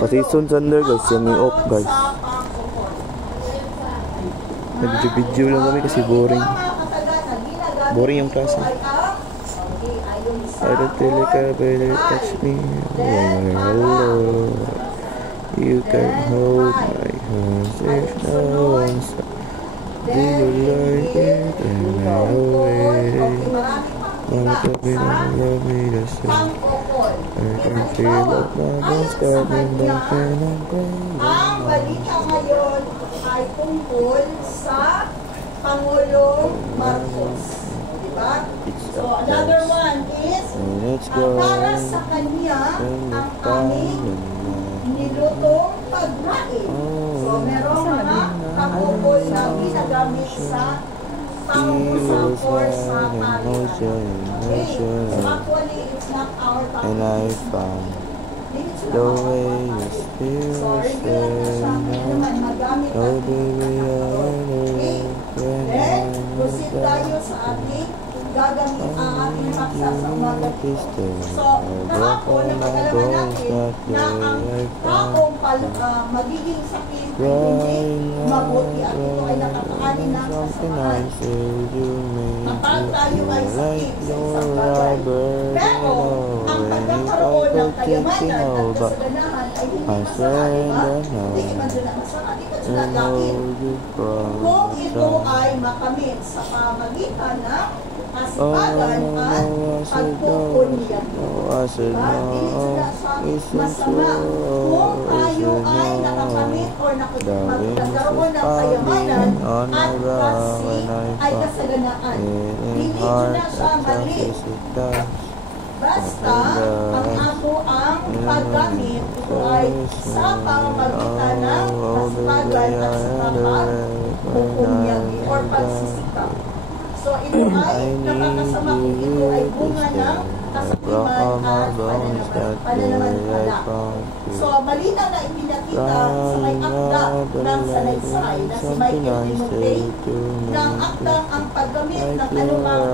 Pasison Sander guys, semi-off guys. Nag-video lang kami kasi boring. Boring yung klase. I don't feel like I better touch me. Hello. You can hold my hands if no one's. Do you like it? And I away. Wanna come in and love me the same. I can feel like my bones coming back and I'm going. Ang balita ngayon ay tungkol sa Pangulong Marcos. Diba? So, another one is, para sa kanya, ang aming nilutong pagkain. So, merong mga pangukol na ginagamit sa pangusap or sa palitan. Okay, so actually, it's not our topic. And I found the way you feel now. Oh baby, I know when Then, proceed tayo sa ating gagamit ang ating paksa sa umaga. So, kahapon napagalaman natin na ang taong magiging sakit ay hindi mabuti at ito ay nakakaanin ng kasamaan. Kapag tayo ay sakit sa isang bagay. Pero, ang pagkakaroon ng kayamanan at kasaganahan ay hindi masama, diba? Hindi man doon ang masama, di ba doon ang lakin? Kung ito ay makamit sa pamagitan ng kasipagan at pagpupunyag. Diba? Hindi sila sa masama. Kung tayo ay nakakamit o nagkaroon ng kayamanan at kasi ay kasaganaan. Hindi sila sa mali. Basta, ang ako ang paggamit, ito ay sa pamamagitan ng kasipagan at sa pagpupunyag or pagsisikap. So, ito ay nakakasama kung ito ay bunga ng kasakiman at pananamanhala. So, malinaw na ipinakita sa may akda ng salaysay na si Michael Timothy ng akda ang paggamit ng anumang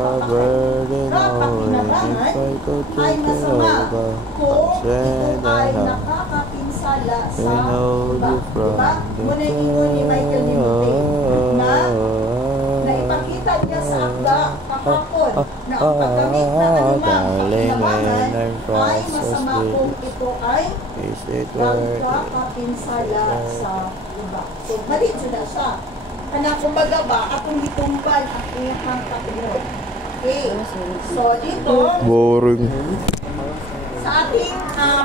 kapakinabangan ay masama kung ito ay nakakapinsala sa iba. Diba? Muna ingon ni Michael Timothy na naipakita niya sa akda kahapon na ang paggamit ng anumang kapakinabangan ay masama kung ito ay nagkakapinsala sa iba. So, mali siya siya. Kana kumbaga ba, akong gitumban ang iyang kapinod. Okay. So, dito, boring. sa ating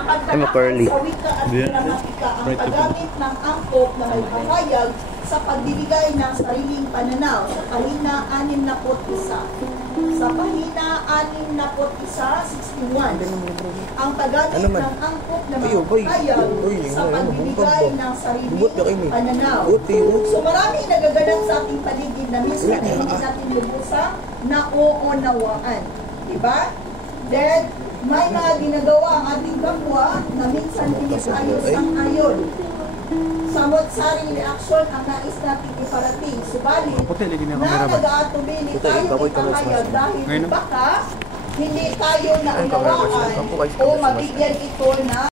pagkakasawit ka at pinamatika ang paggamit ng angkop na may pahayag sa pagbibigay ng sariling pananaw sa pahina 61. Sa pahina 61, 61, ang paggamit ng angkop na may pahayag sa pagbibigay ng sariling pananaw. So maraming nagaganap sa ating paligid na minsan hindi natin lubusang nauunawaan. Diba? Then, may mga ginagawa ang ating kapwa na minsan hindi tayo sang-ayon. Samot-saring reaksyon ang nais natin iparating. Subalit, na nag-aatubili tayo ipahayag dahil baka hindi tayo naunawaan o mabigyan ito na